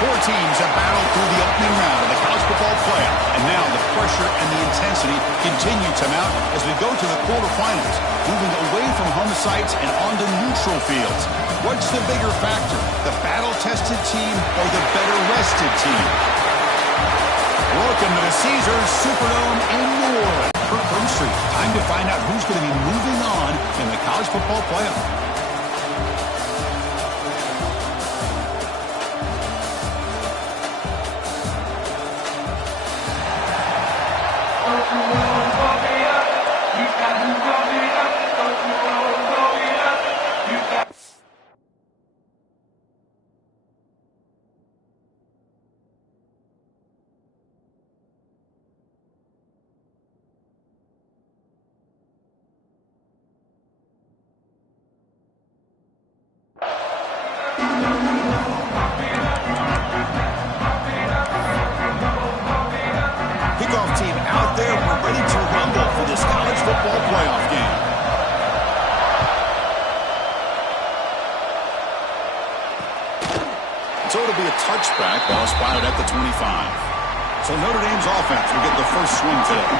Four teams have battled through the opening round of the college football playoff, and now the pressure and the intensity continue to mount as we go to the quarterfinals, moving away from home sites and onto neutral fields. What's the bigger factor, the battle-tested team or the better-rested team? Welcome to the Caesars Superdome in New Orleans. Kirk Herbstreit, time to find out who's going to be moving on in the college football playoff. So it'll be a touchback, ball spotted at the 25. So Notre Dame's offense will get the first swing today.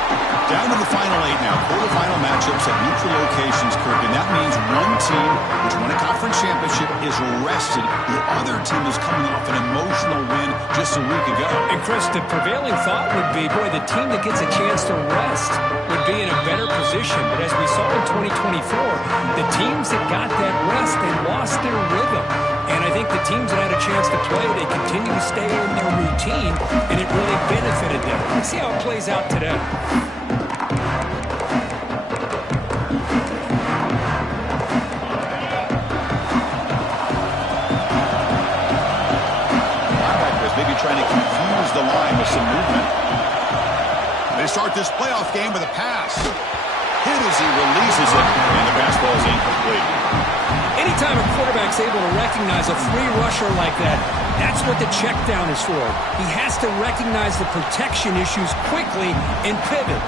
Down to the final 8 now. Quarterfinal matchups at neutral locations, Kirk, and that means one team which won a conference championship is rested. The other team is coming off an emotional win just a week ago. And Chris, the prevailing thought would be, boy, the team that gets a chance to rest would be in a better position. But as we saw in 2024, the teams that got that rest, they lost their rhythm. And I think the teams that had a chance to play, they continue to stay in their routine, and it really benefited them. Let's see how it plays out today. Linebackers maybe trying to confuse the line with some movement. They start this playoff game with a pass. Hit as he releases it, and the pass ball is incomplete. Anytime a quarterback's able to recognize a free rusher like that, that's what the check down is for. He has to recognize the protection issues quickly and pivot.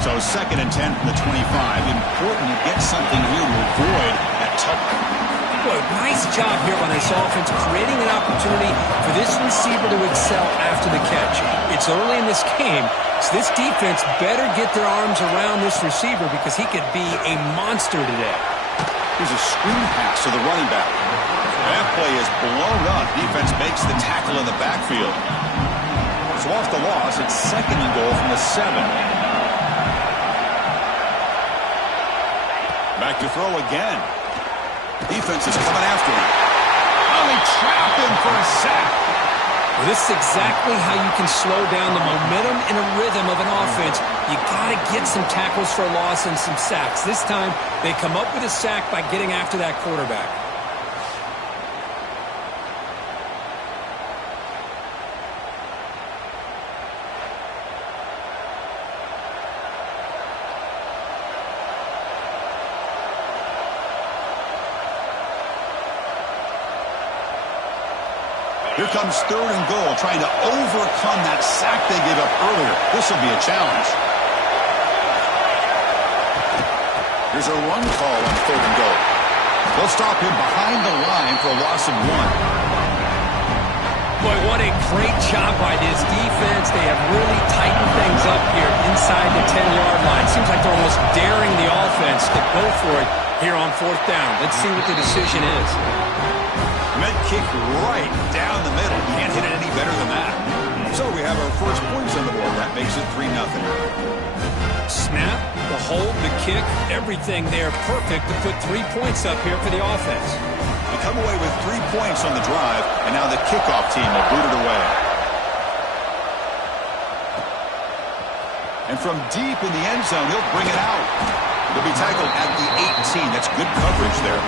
So 2nd and 10 from the 25. Important to get something here to avoid that tough. Boy, nice job here by this offense, creating an opportunity for this receiver to excel after the catch. It's early in this game, so this defense better get their arms around this receiver because he could be a monster today. Here's a screen pass to the running back. That play is blown up. Defense makes the tackle in the backfield. So off the loss, it's 2nd and goal from the 7. Back to throw again. Defense is coming after him. Oh, they trap him for a sack. Well, this is exactly how you can slow down the momentum and a rhythm of an offense. You got to get some tackles for a loss and some sacks. This time, they come up with a sack by getting after that quarterback. Here comes 3rd and goal, trying to overcome that sack they gave up earlier. This will be a challenge. Here's a run call on 3rd and goal. They'll stop him behind the line for a loss of 1. Boy, what a great job by this defense. They have really tightened things up here inside the 10-yard line. Seems like they're almost daring the offense to go for it here on 4th down. Let's see what the decision is. Med kick right down the middle. Can't hit it any better than that. So we have our first points on the board. That makes it 3-0. Snap, the hold, the kick, everything there perfect to put 3 points up here for the offense. They come away with 3 points on the drive, and now the kickoff team will boot it away. And from deep in the end zone, he'll bring it out. He'll be tackled at the 18. That's good coverage there.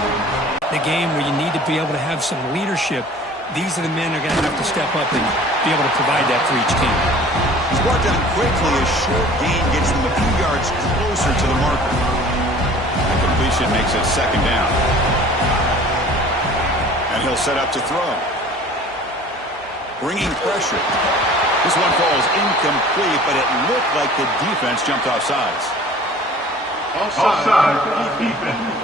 The game where you need to be able to have some leadership, these are the men who are going to have to step up and be able to provide that for each team. He's brought down quickly. A short gain gets them a few yards closer to the marker. The completion makes it 2nd down. And he'll set up to throw. Bringing pressure. This one falls incomplete, but it looked like the defense jumped off sides. Offside, defense.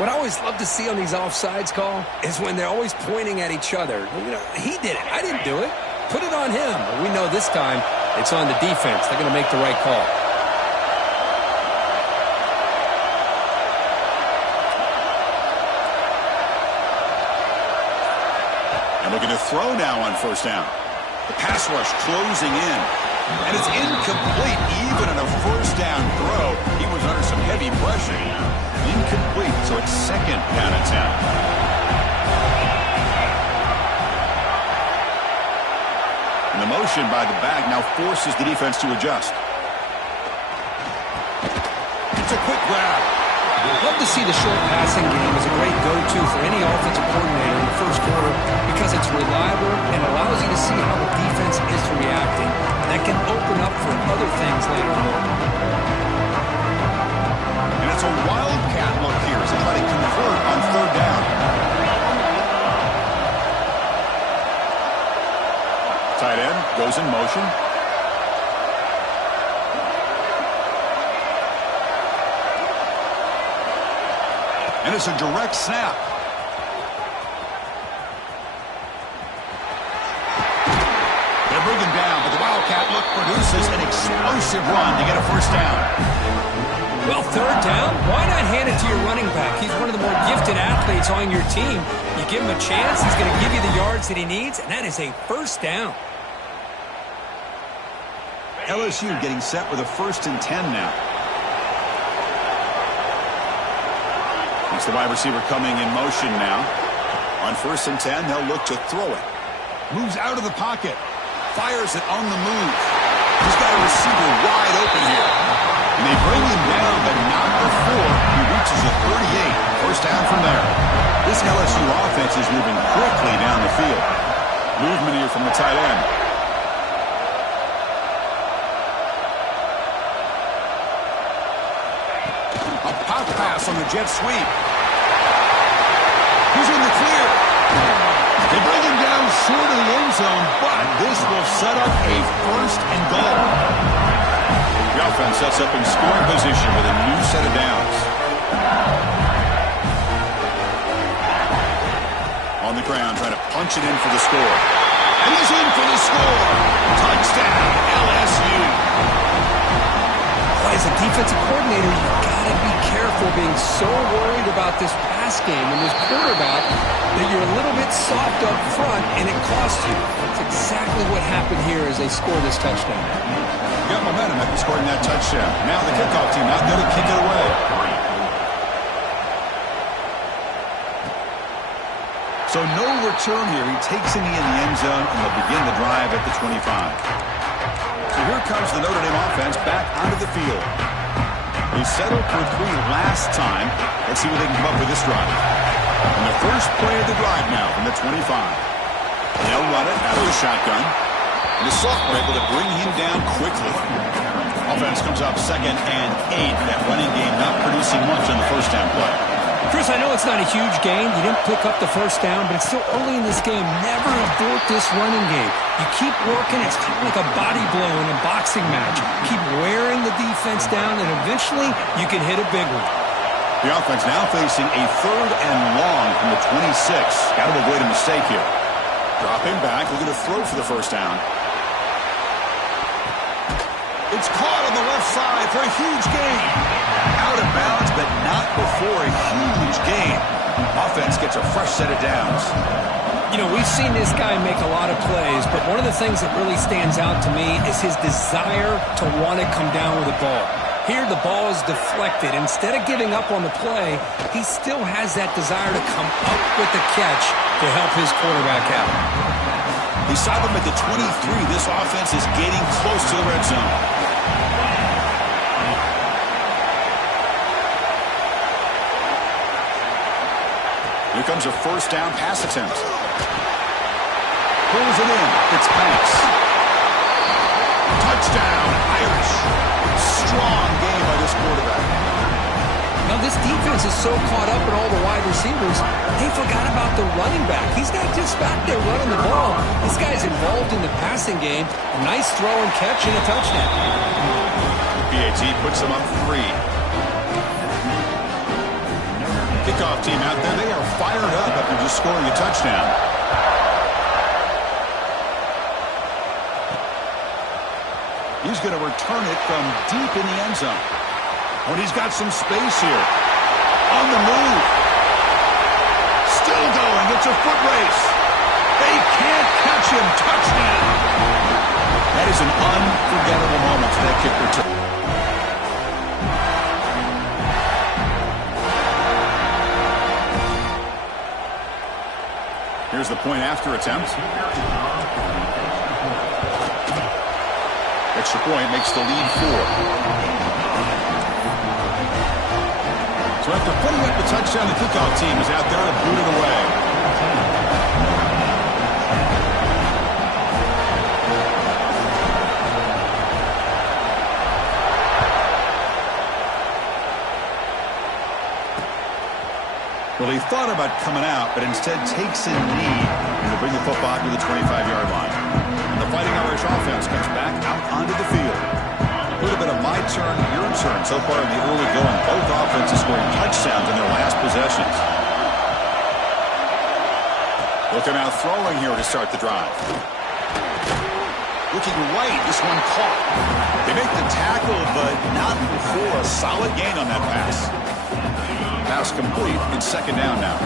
What I always love to see on these offsides call is when they're always pointing at each other. You know, he did it. I didn't do it. Put it on him. But we know this time it's on the defense. They're going to make the right call. And looking to throw now on first down. The pass rush closing in. And it's incomplete even on a first down throw. He was under some heavy pressure. Incomplete, so it's second down and 10. And the motion by the back now forces the defense to adjust. It's a quick grab. Love to see the short passing game as a great go-to for any offensive coordinator in the first quarter because it's reliable and allows you to see how the defense is reacting. That can open up for other things later on. And it's a wildcat look here as they try to convert on third down. Tight end goes in motion. And it's a direct snap. They're bringing down, but the wildcat look produces an explosive run to get a first down. Well, third down, why not hand it to your running back? He's one of the more gifted athletes on your team. You give him a chance, he's going to give you the yards that he needs, and that is a first down. LSU getting set with a 1st and 10 now. It's the wide receiver coming in motion now. On 1st and 10, they'll look to throw it. Moves out of the pocket. Fires it on the move. He's got a receiver wide open here. And they bring him down, but not before he reaches the 38. First down from there. This LSU offense is moving quickly down the field. Movement here from the tight end. A pop pass on the jet sweep. He's in the clear. They bring him down short of the end zone, but this will set up a 1st and goal. The offense sets up in scoring position with a new set of downs. On the ground, trying to punch it in for the score. And he's in for the score. Touchdown, LSU. As a defensive coordinator, you've got to be careful being so worried about this pass game and this quarterback that you're a little bit soft up front and it costs you. That's exactly what happened here as they score this touchdown. Got momentum after scoring that touchdown. Now the kickoff team out there to kick it away. So no return here. He takes it in the end zone and they'll begin the drive at the 25. So here comes the Notre Dame offense back onto the field. They settled for 3 last time. Let's see what they can come up with this drive. And the first play of the drive now from the 25. They'll run it out of the shotgun. And the sophomore able to bring him down quickly. Offense comes up 2nd and 8. That running game not producing much on the first down play. Chris, I know it's not a huge gain. You didn't pick up the first down, but it's still early in this game. Never abort this running game. You keep working. It's kind of like a body blow in a boxing match. Keep wearing the defense down, and eventually you can hit a big one. The offense now facing a 3rd and long from the 26. Got to avoid a mistake here. Dropping back, looking to throw for the first down. It's caught on the left side for a huge gain. Out of bounds, but not before a huge gain. Offense gets a fresh set of downs. You know, we've seen this guy make a lot of plays, but one of the things that really stands out to me is his desire to want to come down with the ball. Here, the ball is deflected. Instead of giving up on the play, he still has that desire to come up with the catch to help his quarterback out. They stop him at the 23. This offense is getting close to the red zone. Here comes a first down pass attempt. Pulls it in. It's pass. Touchdown, Irish. Strong game by this quarterback. Now, this defense is so caught up in all the wide receivers, they forgot about the running back. He's not just back there running the ball. This guy's involved in the passing game. A nice throw and catch and a touchdown. PAT puts them up 3. Kickoff team out there, they are fired up after just scoring a touchdown. He's going to return it from deep in the end zone. When he's got some space here. On the move. Still going. It's a foot race. They can't catch him. Touchdown. That is an unforgettable moment for that kick return. Here's the point after attempt. Extra point makes the lead 4. So after putting up the touchdown, the kickoff team is out there to boot it away. Well, he thought about coming out, but instead takes a knee to bring the football to the 25-yard line. And the Fighting Irish offense comes back out onto the field. A little bit of my turn, your turn so far in the early going. Both offenses scoring touchdowns in their last possessions. Looking out throwing here to start the drive. Looking right, this one caught. They make the tackle, but not before a solid gain on that pass. Pass complete. It's second down now.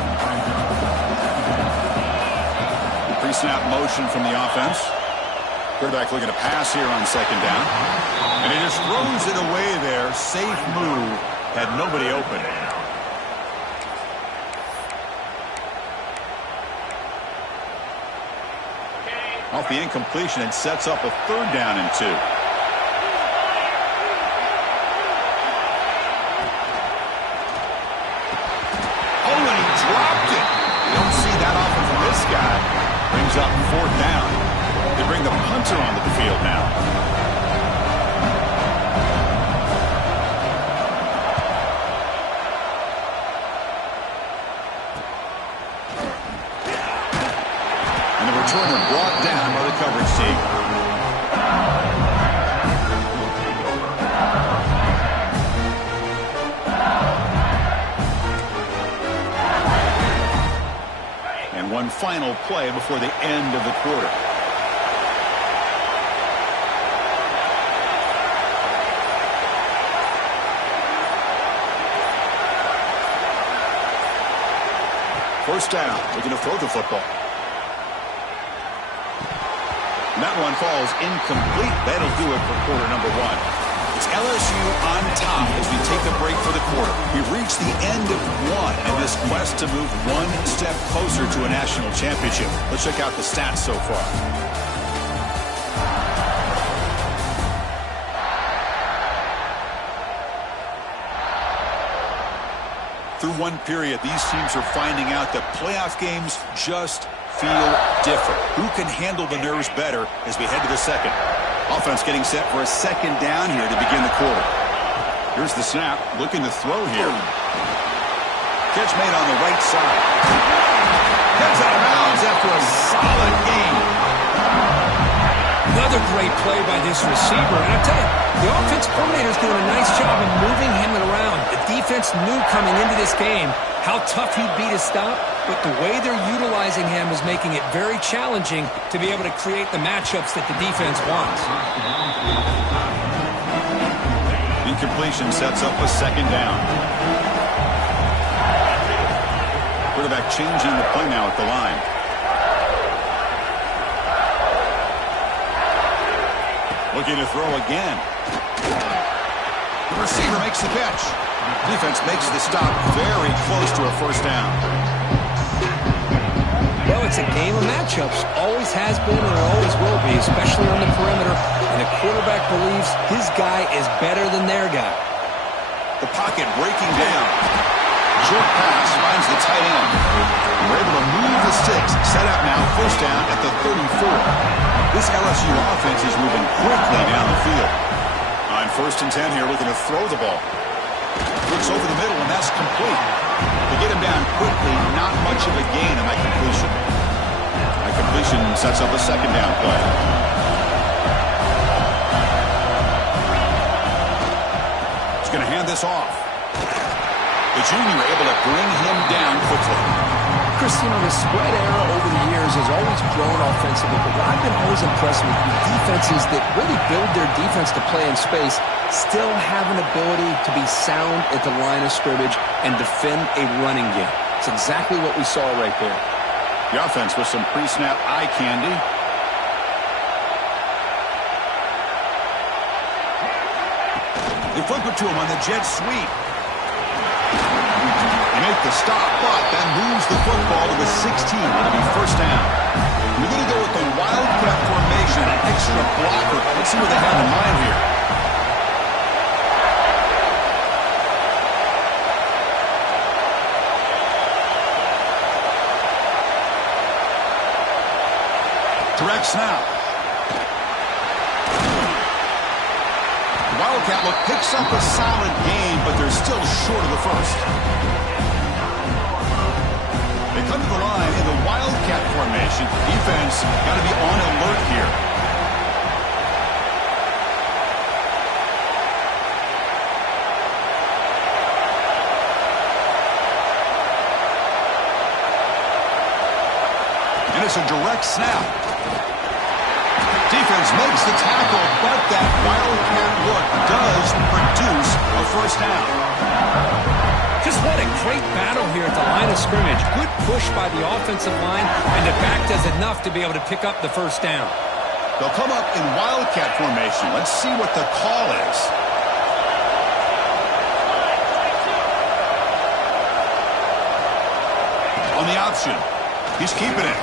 Pre-snap motion from the offense. Quarterback looking to pass here on second down. And he just throws it away there. Safe move. Had nobody open. Off the incompletion, it sets up a third down and 2. Dropped it. You don't see that often from this guy. Brings up fourth down. They bring the punter onto the field now. And the returner brought down by the coverage team. One final play before the end of the quarter. First down, looking to throw the football. And that one falls incomplete. That'll do it for quarter number 1. It's LSU on top as we take a break for the quarter. We've reached the end of 1 in this quest to move one step closer to a national championship. Let's check out the stats so far. Through one period, these teams are finding out that playoff games just feel different. Who can handle the nerves better as we head to the second? Offense getting set for a second down here to begin the quarter. Here's the snap, looking to throw here. Catch made on the right side. Heads out of bounds after a solid game. Another great play by this receiver. And I tell you, the offense coordinator is doing a nice job of moving him around. The defense knew coming into this game how tough he'd be to stop, but the way they're utilizing him is making it very challenging to be able to create the matchups that the defense wants. Incompletion sets up a second down. Quarterback changing the play now at the line. Looking to throw again. The receiver makes the catch. Defense makes the stop very close to a first down. Well, it's a game of matchups. Always has been and it always will be, especially on the perimeter. And the quarterback believes his guy is better than their guy. The pocket breaking down. Short pass finds the tight end. We're able to move the sticks. Set up now, first down at the 34. This LSU offense is moving quickly down the field. On 1st and 10 here, looking to throw the ball. Looks over the middle, and that's complete. To get him down quickly, not much of a gain on that completion. That completion sets up a second down play. He's going to hand this off. The junior able to bring him down quickly. Chris, the spread era over the years has always grown offensively, but what I've been always impressed with defenses that really build their defense to play in space still have an ability to be sound at the line of scrimmage and defend a running game. It's exactly what we saw right there. The offense with some pre-snap eye candy. They flip it to him on the jet sweep. They make the stop, but that moves the football to the 16. It'll be first down. We're going to go with the wildcat formation, an extra blocker. Let's see what they have in mind here. Direct snap. The Wildcat look picks up a solid game, but they're still short of the first. They come to the line in the Wildcat formation. Defense got to be on alert here. And it's a direct snap. Defense makes the tackle, but that Wildcat look does produce a first down. Just what a great battle here at the line of scrimmage. Good push by the offensive line, and the back does enough to be able to pick up the first down. They'll come up in Wildcat formation. Let's see what the call is. On the option, he's keeping it.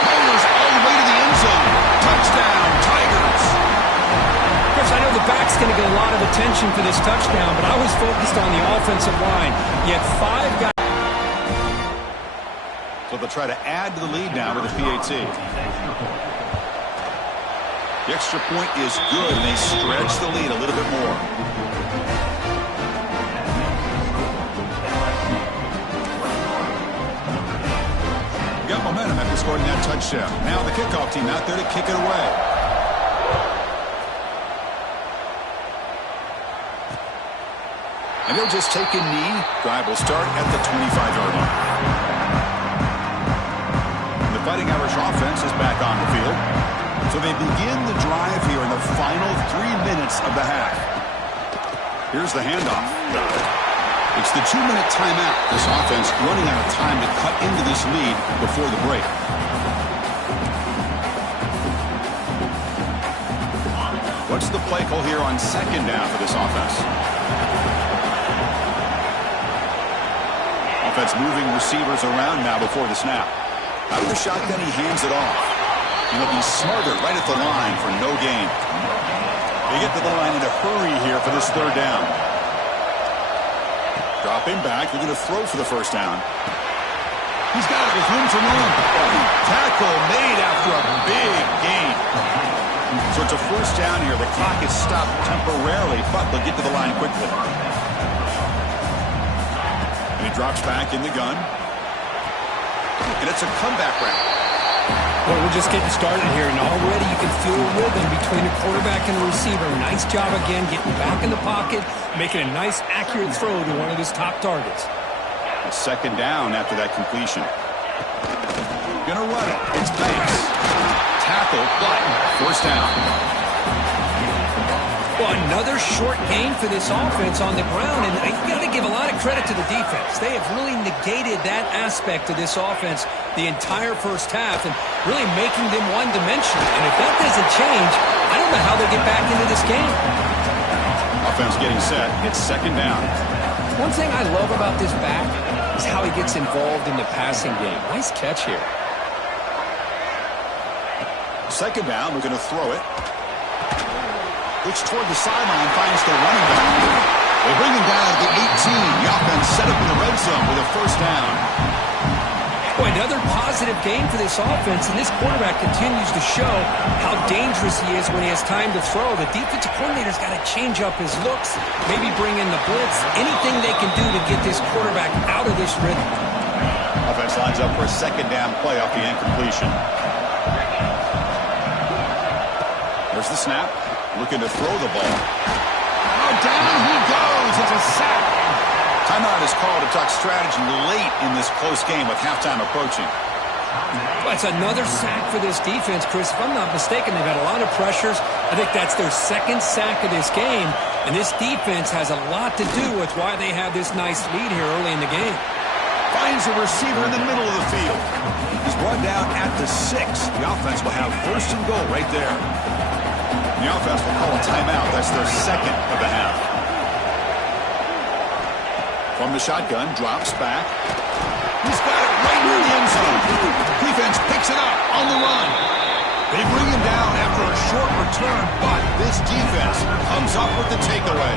Motors all the way to the end zone. Touchdown, Tigers. Chris, I know the back's going to get a lot of attention for this touchdown, but I was focused on the offensive line. Yet 5 guys. So they'll try to add to the lead now with the PAT. The extra point is good, and they stretch the lead a little bit more. Got momentum after scoring that touchdown. Now the kickoff team out there to kick it away. And they'll just take a knee. Drive will start at the 25-yard line. The Fighting Irish offense is back on the field. So they begin the drive here in the final 3 minutes of the half. Here's the handoff. It's the 2-minute timeout. This offense running out of time to cut into this lead before the break. What's the play call here on second down for this offense? Offense moving receivers around now before the snap. Out of the shotgun, he hands it off. He'll be smarter right at the line for no gain. They get to the line in a hurry here for this third down. Dropping back, they're going to throw for the first down. He's got it with room to run. Tackle made after a big gain. So it's a first down here. The clock is stopped temporarily, but they'll get to the line quickly. And he drops back in the gun. And it's a comeback round. Well, we're just getting started here, and already you can feel a rhythm between the quarterback and the receiver. Nice job again getting back in the pocket, making a nice, accurate throw to one of his top targets. A second down after that completion. Gonna run it. It's Banks. Tackle, but first down. Well, another short gain for this offense on the ground, and you got to give a lot of credit to the defense. They have really negated that aspect of this offense the entire first half and really making them one-dimensional. And if that doesn't change, I don't know how they get back into this game. Offense getting set. It's second down. One thing I love about this back is how he gets involved in the passing game. Nice catch here. Second down, we're going to throw it. Looks toward the sideline, finds the running back. They bring him down at the 18. The offense set up in the red zone with a first down. Boy, another positive game for this offense, and this quarterback continues to show how dangerous he is when he has time to throw. The defensive coordinator's got to change up his looks, maybe bring in the blitz, anything they can do to get this quarterback out of this rhythm. Offense lines up for a second down play off the incompletion. There's the snap. Looking to throw the ball. Oh, down he goes. It's a sack. Timeout is called to talk strategy late in this close game with halftime approaching. That's another sack for this defense, Chris. If I'm not mistaken, they've had a lot of pressures. I think that's their second sack of this game, and this defense has a lot to do with why they have this nice lead here early in the game. Finds a receiver in the middle of the field. He's brought down at the 6. The offense will have first and goal right there. The offense will call a timeout. That's their second of the half. From the shotgun, drops back. He's got it right near the end zone. Defense picks it up on the run. They bring him down after a short return, but this defense comes up with the takeaway.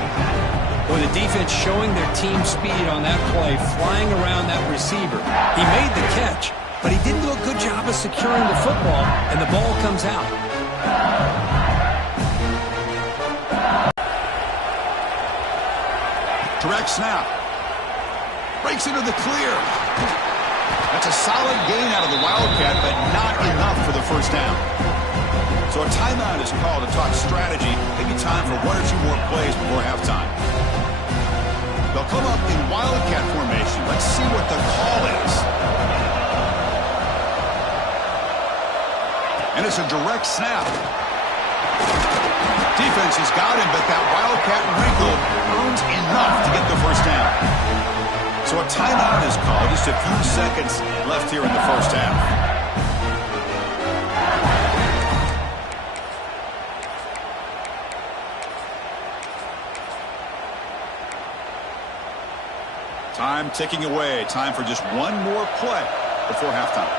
Boy, the defense showing their team speed on that play, flying around that receiver. He made the catch, but he didn't do a good job of securing the football, and the ball comes out. Direct snap. Breaks into the clear. That's a solid gain out of the Wildcat, but not enough for the first down. So a timeout is called to talk strategy. Maybe time for one or two more plays before halftime. They'll come up in Wildcat formation. Let's see what the call is. And it's a direct snap. Defense has got him, but that Wildcat wrinkle earns enough to get the first down. So a timeout is called. Just a few seconds left here in the first half. Time ticking away. Time for just one more play before halftime.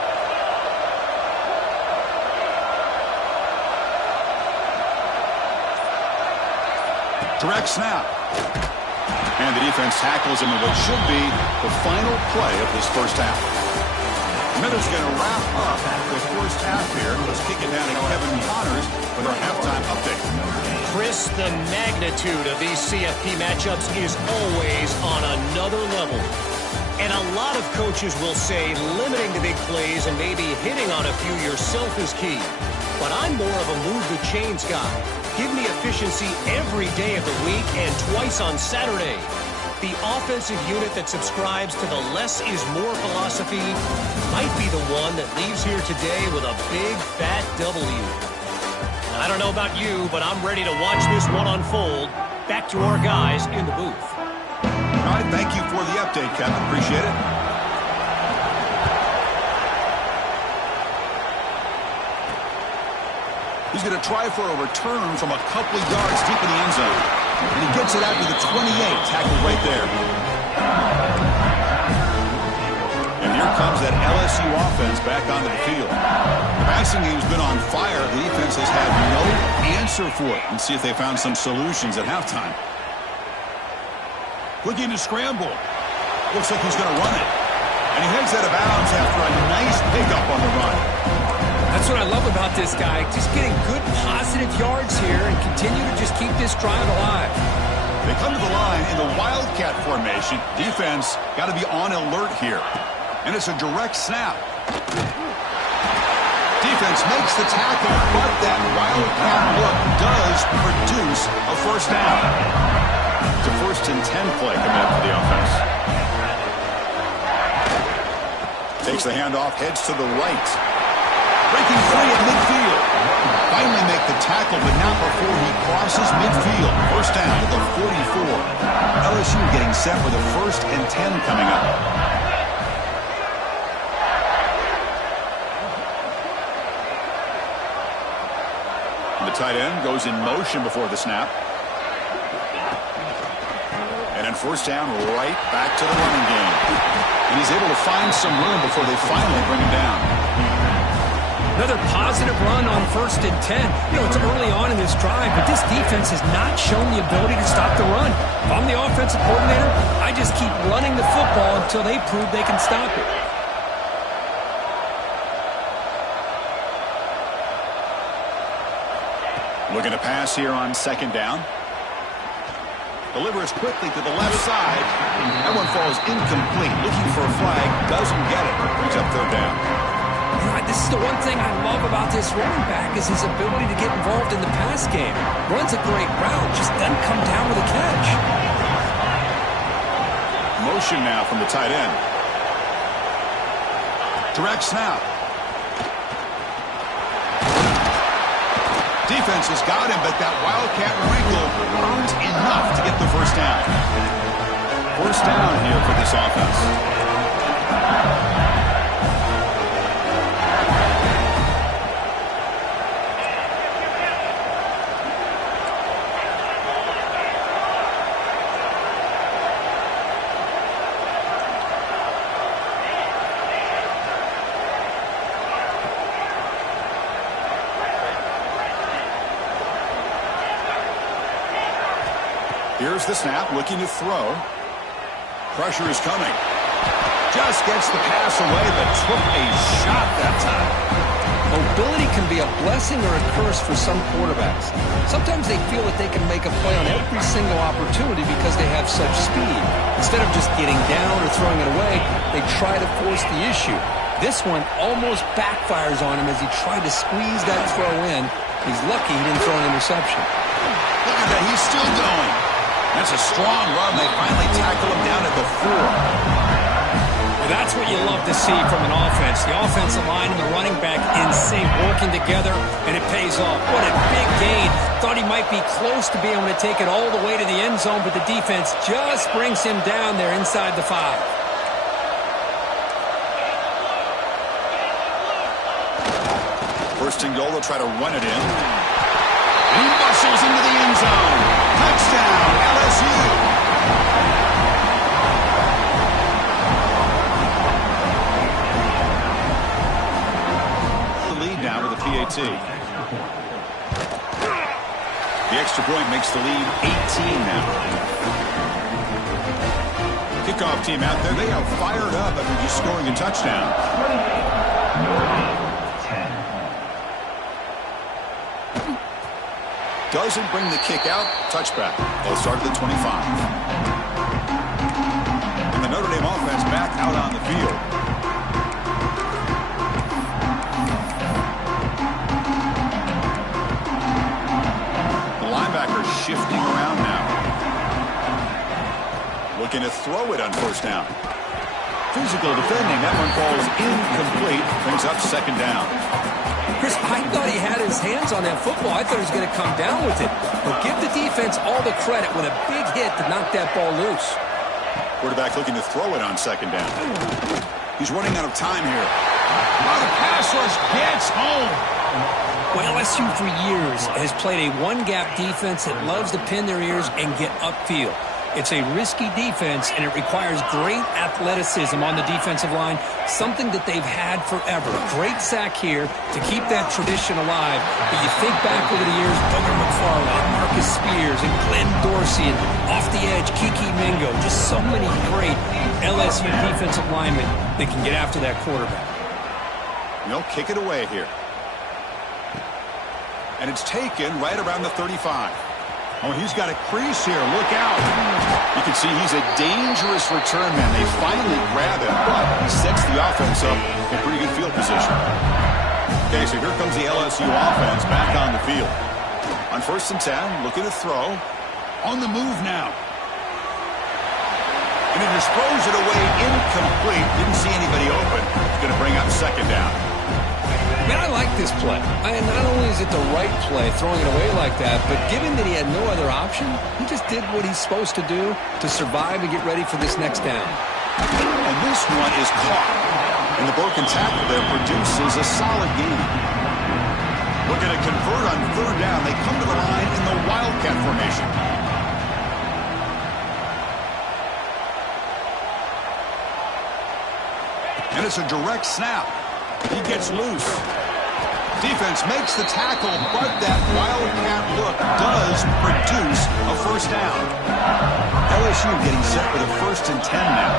Direct snap. And the defense tackles him in what should be the final play of this first half. Miller's going to wrap up the first half here. Let's kick it down to Kevin Connors with our halftime update. Chris, the magnitude of these CFP matchups is always on another level. And a lot of coaches will say limiting the big plays and maybe hitting on a few yourself is key. But I'm more of a move the chains guy. Give me efficiency every day of the week and twice on Saturday. The offensive unit that subscribes to the less is more philosophy might be the one that leaves here today with a big, fat W. I don't know about you, but I'm ready to watch this one unfold. Back to our guys in the booth. All right, thank you for the update, Kevin. Appreciate it. He's going to try for a return from a couple of yards deep in the end zone. And he gets it out to the 28, tackled right there. And here comes that LSU offense back onto the field. The passing game's been on fire. The defense has had no answer for it. And see if they found some solutions at halftime. Looking to scramble. Looks like he's going to run it. And he heads out of bounds after a nice pickup on the run. That's what I love about this guy. Just getting good positive yards here and continue to just keep this drive alive. They come to the line in the Wildcat formation. Defense got to be on alert here. And it's a direct snap. Defense makes the tackle, but that Wildcat look does produce a first down. It's a 1st and 10 play coming up for the offense. Takes the handoff, heads to the right. Breaking free at midfield. Finally make the tackle, but not before he crosses midfield. First down to the 44. LSU getting set for the 1st and 10 coming up. The tight end goes in motion before the snap. And then first down, right back to the running game. And he's able to find some room before they finally bring him down. Another positive run on 1st and 10. You know, it's early on in this drive, but this defense has not shown the ability to stop the run. If I'm the offensive coordinator, I just keep running the football until they prove they can stop it. Looking to pass here on 2nd down. Delivers quickly to the left side. That one falls incomplete. Looking for a flag. Doesn't get it. Brings up 3rd down. This is the one thing I love about this running back is his ability to get involved in the pass game. Runs a great route, just doesn't come down with a catch. motion now from the tight end. Direct snap. Defense has got him, but that Wildcat wrinkle earns enough to get the first down. First down here for this offense. Here's the snap, looking to throw. Pressure is coming. Just gets the pass away, but took a shot that time. Mobility can be a blessing or a curse for some quarterbacks. Sometimes they feel that they can make a play on every single opportunity because they have such speed. Instead of just getting down or throwing it away, they try to force the issue. This one almost backfires on him as he tried to squeeze that throw in. He's lucky he didn't throw an interception. Look at that, he's still going. That's a strong run. They finally tackle him down at the 4. Well, that's what you love to see from an offense. The offensive line and the running back in sync, working together, and it pays off. What a big gain. Thought he might be close to being able to take it all the way to the end zone, but the defense just brings him down there inside the 5. First and goal, they'll try to run it in. He muscles into the end zone. Touchdown, LSU. The lead now with a PAT. The extra point makes the lead 18 now. Kickoff team out there. They are fired up after just scoring a touchdown. Doesn't bring the kick out. Touchback. They'll start at the 25. And the Notre Dame offense back out on the field. The linebacker shifting around now. Looking to throw it on first down. Physical defending. That one falls incomplete. Brings up second down. Chris, I thought he had his hands on that football. I thought he was going to come down with it. But give the defense all the credit with a big hit to knock that ball loose. Quarterback looking to throw it on second down. He's running out of time here. Oh, the pass rush gets home. Well, LSU for years has played a one-gap defense that loves to pin their ears and get upfield. It's a risky defense, and it requires great athleticism on the defensive line, something that they've had forever. Great sack here to keep that tradition alive. But you think back over the years, Booger McFarland, Marcus Spears, and Glenn Dorsey, and off the edge, Kiki Mingo. Just so many great LSU defensive linemen that can get after that quarterback. They'll kick it away here. And it's taken right around the 35. Oh, he's got a crease here. Look out. You can see he's a dangerous return man. They finally grab him, but he sets the offense up in pretty good field position. Okay, so here comes the LSU offense back on the field. On 1st and 10, looking to throw. On the move now. And he just throws it away incomplete. Didn't see anybody open. He's going to bring up second down. Man, I like this play. Not only is it the right play, throwing it away like that, but given that he had no other option, he just did what he's supposed to do to survive and get ready for this next down. And this one is caught. And the broken tackle there produces a solid gain. Looking to convert on 3rd down. They come to the line in the Wildcat formation. And it's a direct snap. He gets loose. Defense makes the tackle, but that Wildcat look does produce a first down. LSU getting set with a 1st and 10 now.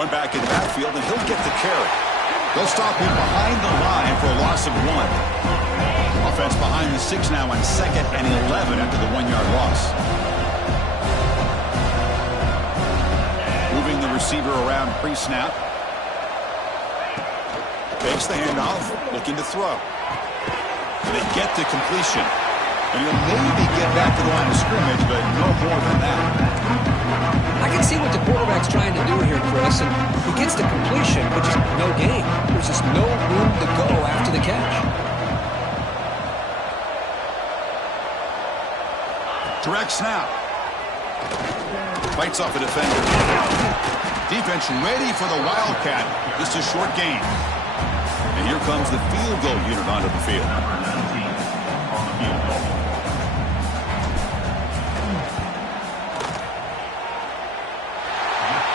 One back in the backfield, and he'll get the carry. They'll stop him behind the line for a loss of 1. Offense behind the 6 now on 2nd and 11 after the 1-yard loss. Moving the receiver around pre-snap. Takes the handoff, looking to throw. They get the completion. And he'll maybe get back to the line of scrimmage, but no more than that. I can see what the quarterback's trying to do here, Chris, and he gets the completion, but just no gain. There's just no room to go after the catch. Direct snap. Fights off a defender. Defense ready for the Wildcat. This is a short gain. And here comes the field goal unit onto the field.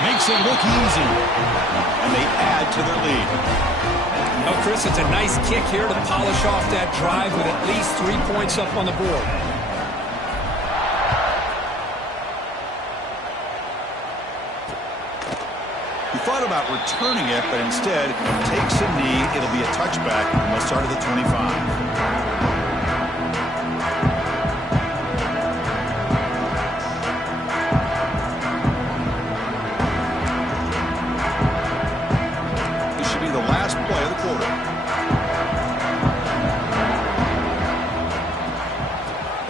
Makes it look easy. And they add to their lead. Well, Chris, it's a nice kick here to polish off that drive with at least 3 points up on the board. He thought about returning it, but instead takes a knee. It'll be a touchback, and they'll start at the 25.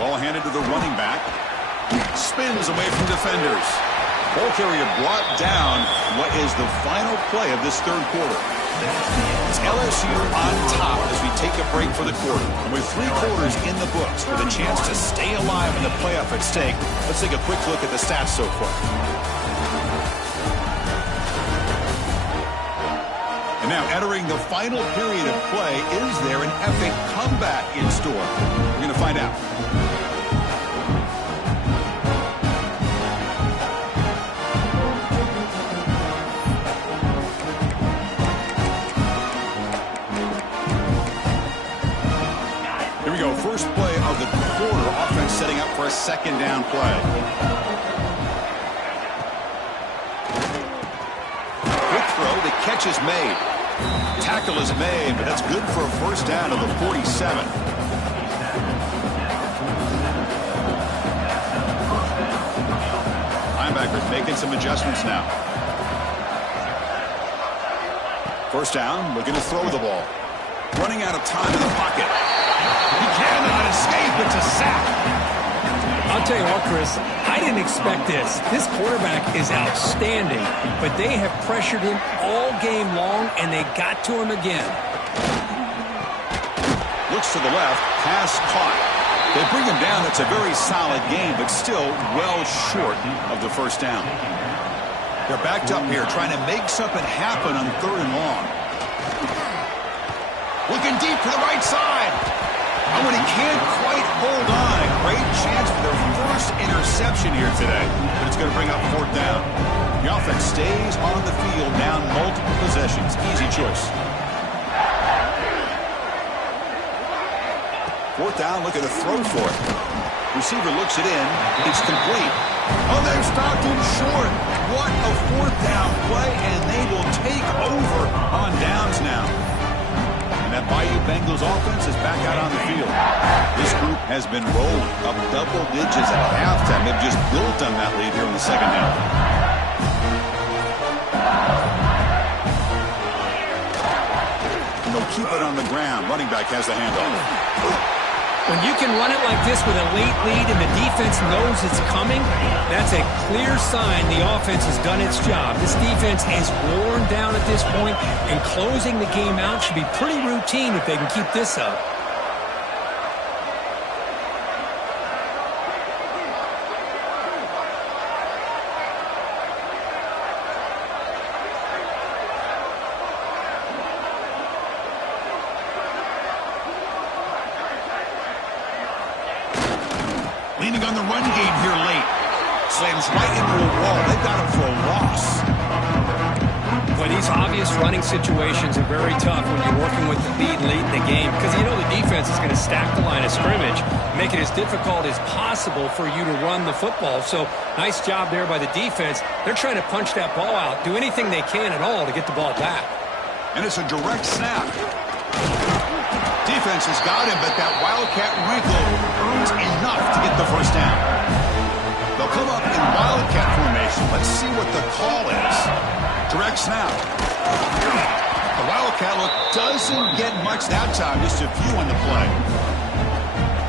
Ball handed to the running back. Spins away from defenders. Ball carrier brought down. What is the final play of this third quarter? It's LSU on top as we take a break for the quarter. And with 3 quarters in the books with a chance to stay alive in the playoff at stake, let's take a quick look at the stats so far. And now entering the final period of play, is there an epic comeback in store? We're going to find out. Here we go. First play of the quarter. Offense setting up for a second down play. Quick throw. The catch is made. Tackle is made, but that's good for a first down of the 47. Linebackers making some adjustments now. First down, looking to throw the ball. Running out of time in the pocket. He cannot escape. It's a sack. I'll tell you what, Chris, I didn't expect this. This quarterback is outstanding, but they have pressured him all game long, and they got to him again. Looks to the left, pass caught. They bring him down. It's a very solid game, but still well short of the first down. They're backed up here, trying to make something happen on 3rd and long. Looking deep to the right side. Oh, and he can't quite hold on. A great chance for their first interception here today, but it's going to bring up 4th down. The offense stays on the field, down multiple possessions. Easy choice. 4th down, looking to throw for it. Receiver looks it in. It's complete. Oh, they've stopped him short. What a 4th down play, and they will take over on downs now. And that Bayou Bengals offense is back out on the field. This group has been rolling up double digits at halftime. They've just built on that lead here in the second half. And they'll keep it on the ground. Running back has the handoff. When you can run it like this with a late lead and the defense knows it's coming, that's a clear sign the offense has done its job. This defense is worn down at this point, and closing the game out should be pretty routine if they can keep this up. Leaning on the run game here late. Slams right into a wall. They've got him for a loss. Well, these obvious running situations are very tough when you're working with the lead late in the game, because you know the defense is going to stack the line of scrimmage, make it as difficult as possible for you to run the football. So nice job there by the defense. They're trying to punch that ball out, do anything they can at all to get the ball back. And it's a direct snap. Defense has got him, but that Wildcat wrinkle earns enough to get the first down. They'll come up in Wildcat formation. Let's see what the call is. Direct snap. The Wildcat look doesn't get much that time, just a few on the play.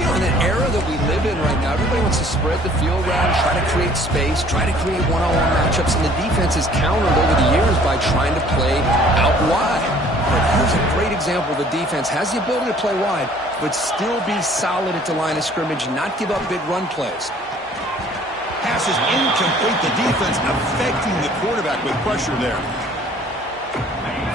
In an era that we live in right now, everybody wants to spread the field around, try to create space, try to create one-on-one matchups, and the defense is countered over the years by trying to play out wide. But here's a great example. The defense has the ability to play wide, but still be solid at the line of scrimmage, not give up big run plays. Pass is incomplete. The defense affecting the quarterback with pressure there.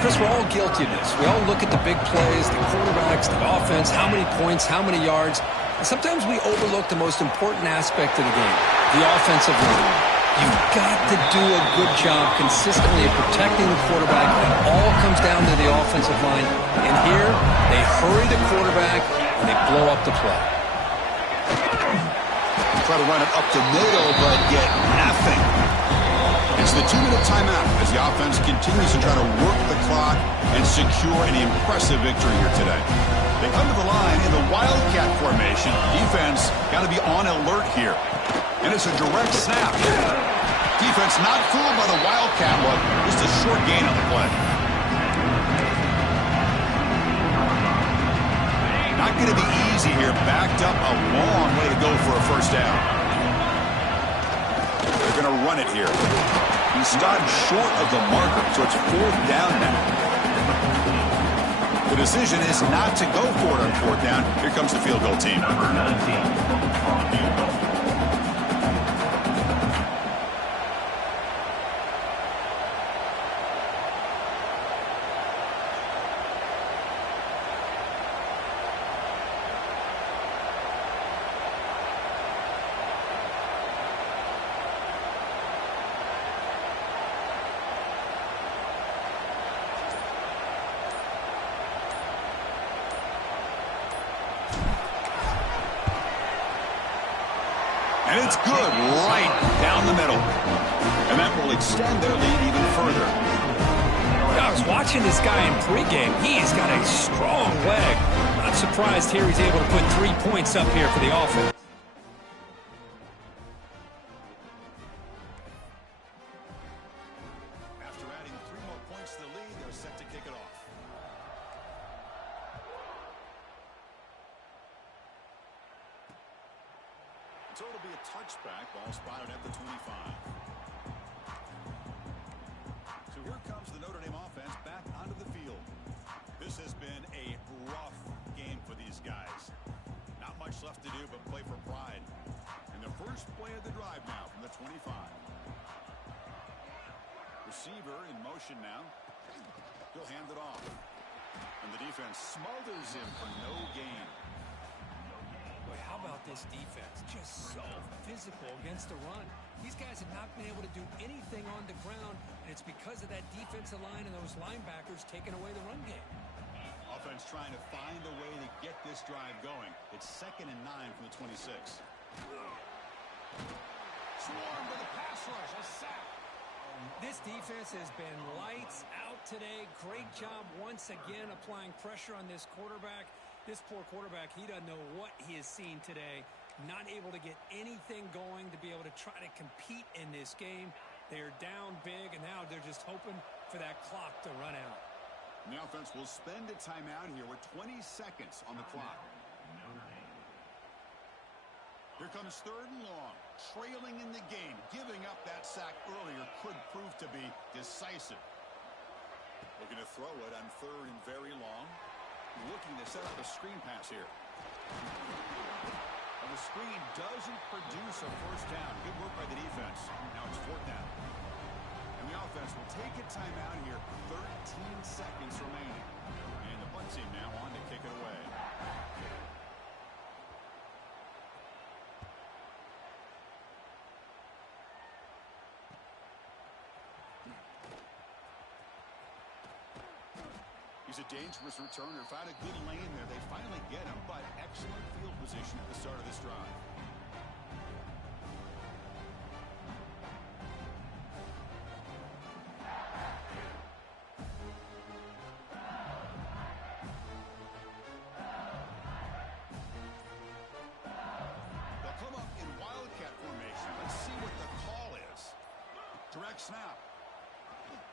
Chris, we're all guilty of this. We all look at the big plays, the quarterbacks, the offense, how many points, how many yards. And sometimes we overlook the most important aspect of the game, the offensive line. You've got to do a good job consistently of protecting the quarterback. It all comes down to the offensive line. And here, they hurry the quarterback, and they blow up the play. Try to run it up the middle, but get nothing. It's the 2-minute timeout as the offense continues to try to work the clock and secure an impressive victory here today. They come to the line in the Wildcat formation. Defense got to be on alert here. And it's a direct snap. Defense not fooled by the Wildcat look. Just a short gain on the play. Not going to be easy here. Backed up a long way to go for a first down. They're going to run it here. He stopped short of the marker, so it's 4th down now. The decision is not to go for it on 4th down. Here comes the field goal team. And it's good right down the middle. And that will extend their lead even further. I was watching this guy in pregame. He's got a strong leg. Not surprised here he's able to put 3 points up here for the offense. After adding 3 more points to the lead, they're set to kick it off. So it'll be a touchback. Ball spotted at the 25. So here comes the Notre Dame offense back onto the field. This has been a rough game for these guys. Not much left to do but play for pride. And the first play of the drive now from the 25. Receiver in motion now. He'll hand it off. And the defense smothers him for no gain. Boy, how about this defense? Just so physical against the run. These guys have not been able to do anything on the ground, and it's because of that defensive line and those linebackers taking away the run game. Offense trying to find a way to get this drive going. It's 2nd and 9 from the 26. Swarm with a pass rush, a sack. This defense has been lights out today. Great job once again applying pressure on this quarterback. This poor quarterback, he doesn't know what he has seen today. Not able to get anything going to be able to try to compete in this game. They're down big, and now they're just hoping for that clock to run out. And the offense will spend a timeout here with 20 seconds on the clock. Here comes 3rd and long. Trailing in the game. Giving up that sack earlier could prove to be decisive. Looking to throw it on 3rd and very long. Looking to set up a screen pass here. And the screen doesn't produce a first down. Good work by the defense. Now it's 4th down. And the offense will take a timeout here. 13 seconds remaining. And the punt team now on to kick it away. He's a dangerous returner. Found a good lane there. They finally get him, but excellent field position at the start of this drive. They'll come up in Wildcat formation. Let's see what the call is. Direct snap.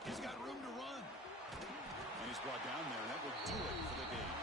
He's got room to run. And he's brought down there, and that will do it for the game.